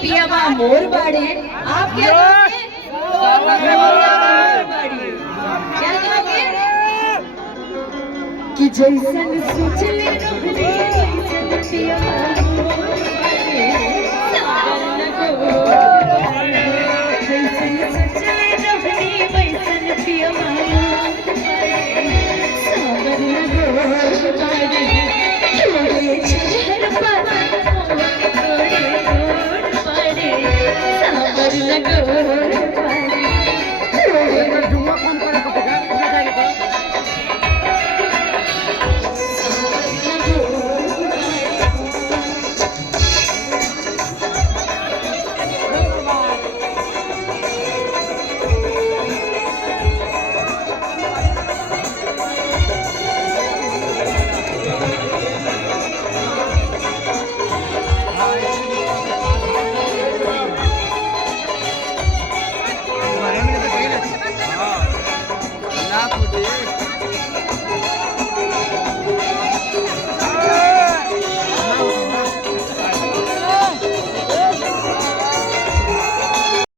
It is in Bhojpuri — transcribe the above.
पियावा मोर बाड़े, आप क्या कहोगे? क्या कहोगे? कि जैसन सोच ले रहने वैसन पियावा